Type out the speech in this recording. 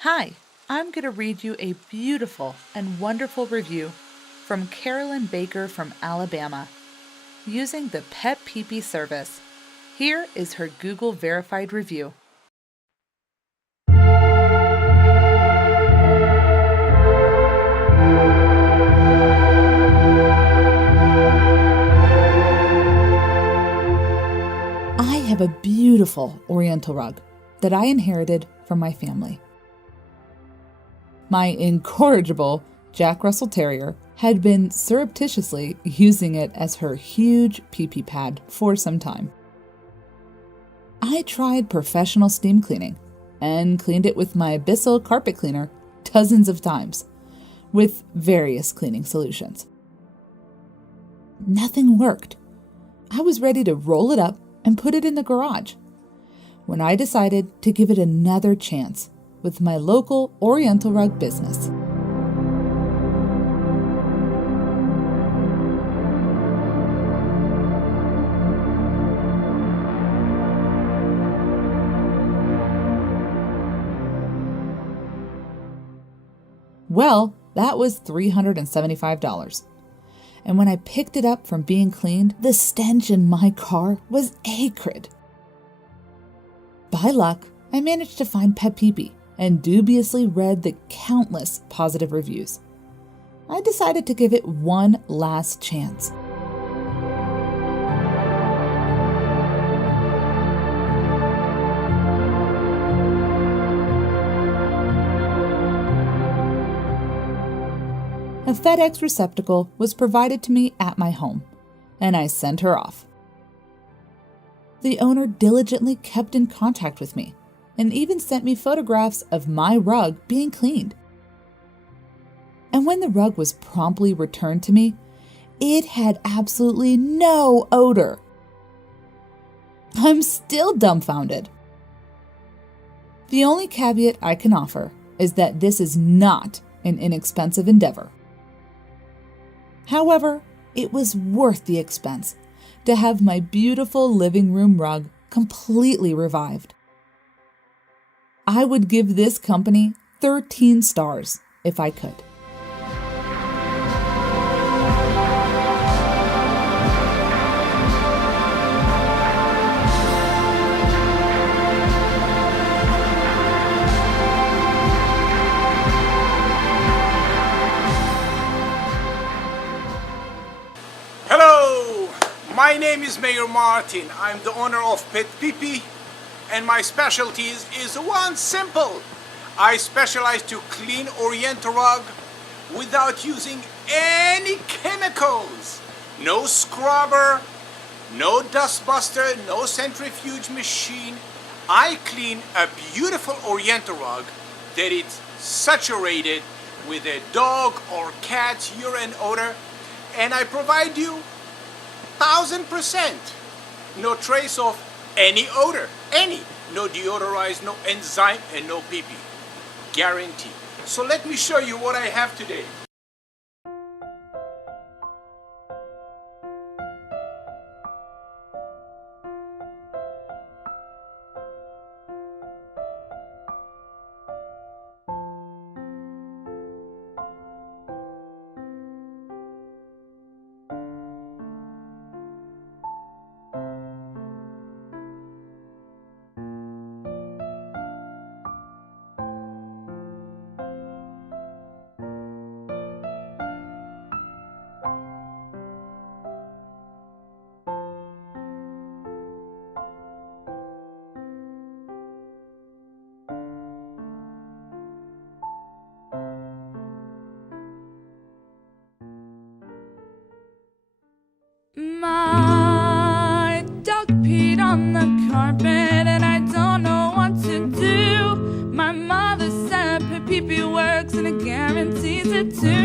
Hi, I'm going to read you a beautiful and wonderful review from Carolyn Baker from Alabama using the PetPeePee service. Here is her Google verified review. I have a beautiful Oriental rug that I inherited from my family. My incorrigible Jack Russell Terrier had been surreptitiously using it as her huge pee-pee pad for some time. I tried professional steam cleaning and cleaned it with my Bissell carpet cleaner dozens of times with various cleaning solutions. Nothing worked. I was ready to roll it up and put it in the garage when I decided to give it another chance with my local Oriental rug business. Well, that was $375. And when I picked it up from being cleaned, the stench in my car was acrid. By luck, I managed to find PetPeePee and dubiously read the countless positive reviews. I decided to give it one last chance. A FedEx receptacle was provided to me at my home, and I sent her off. The owner diligently kept in contact with me and even sent me photographs of my rug being cleaned. And when the rug was promptly returned to me, it had absolutely no odor. I'm still dumbfounded. The only caveat I can offer is that this is not an inexpensive endeavor. However, it was worth the expense to have my beautiful living room rug completely revived. I would give this company 13 stars if I could. Hello, my name is Mayor Martin. I'm the owner of PetPeePee, and my specialty is one simple. I specialize to clean Oriental rug without using any chemicals. No scrubber, no dust buster, no centrifuge machine. I clean a beautiful Oriental rug that is saturated with a dog or cat's urine odor, and I provide you 1000%. No trace of any odor, any. No deodorized, no enzyme, and no pee-pee. Guarantee. So let me show you what I have today. My dog peed on the carpet and I don't know what to do. My mother said PetPeePee works and it guarantees it too.